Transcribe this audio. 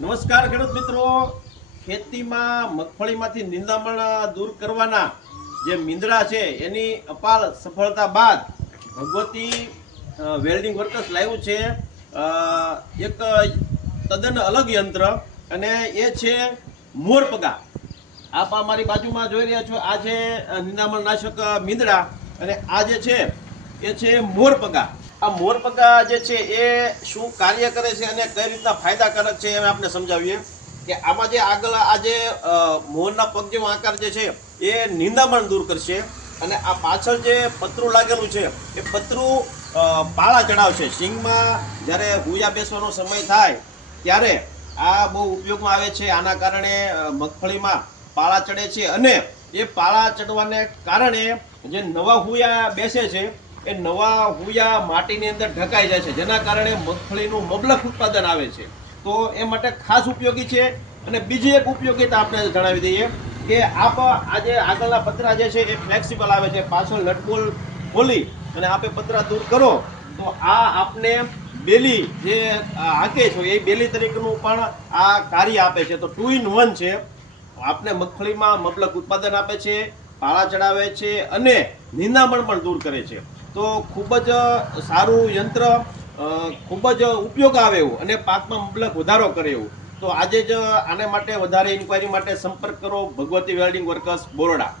નમસ્કાર ખેડૂત મિત્રો. ખેતીમાં મગફળીમાંથી નિંદામણ દૂર કરવાના જે મીંદડા છે, એની અપાર સફળતા બાદ ભગવતી વેલ્ડિંગ વર્કર્સ લાવ્યું છે. એક તદ્દન અલગ યંત્ર અને એ છે મોરપગા આપ અમારી મારી બાજુમાં જોઈ રહ્યા છો, આ છે નિંદામણ નાશક મીંદડા અને આ જે છે, એ છે મોરપગા આ મોરપગા જે છે એ શું કાર્ય કરે છે અને કઈ રીતના ફાયદાકારક છે એમ આપણે સમજાવીએ કે આમાં જે આગળ આ જે મોરના પગ જેવો આકાર જે છે એ નિંદામણ દૂર કરશે અને આ પાછળ જે પતરું લાગેલું છે એ પતરું પાળા ચડાવશે સિંગમાં જ્યારે હુયા બેસવાનો સમય થાય ત્યારે આ બહુ ઉપયોગમાં આવે છે. આના કારણે મગફળીમાં પાળા ચડે છે અને એ પાળા ચડવાને કારણે જે નવા હુયા બેસે છે એ નવા હુયા માટીની અંદર ઢકાઈ જાય છે, જેના કારણે મગફળીનું મબલખ ઉત્પાદન આવે છે. તો એ માટે ખાસ ઉપયોગી છે અને બીજી એક ઉપયોગીતા આપણે જણાવી દઈએ કે આપ આજે આગળના પતરા જે છે એ ફ્લેક્સિબલ આવે છે, પાછળ નટબોલ ખોલી અને આપે પતરા દૂર કરો, તો આ આપને બેલી જે હાકે છો, એ બેલી તરીકેનું પણ આ કાર્ય આપે છે. તો ટુ ઇન વન છે. આપને મગફળીમાં મબલક ઉત્પાદન આપે છે, પાળા ચડાવે છે અને નિંદામણ પણ દૂર કરે છે. તો ખૂબ જ સારું યંત્ર ખૂબ જ ઉપયોગ આવે એવું અને પાકમાં મબલક વધારો કરે એવું. તો આજે જ આને માટે વધારે ઇન્ક્વાયરી માટે સંપર્ક કરો ભગવતી વેલ્ડિંગ વર્કર્સ બોરડા.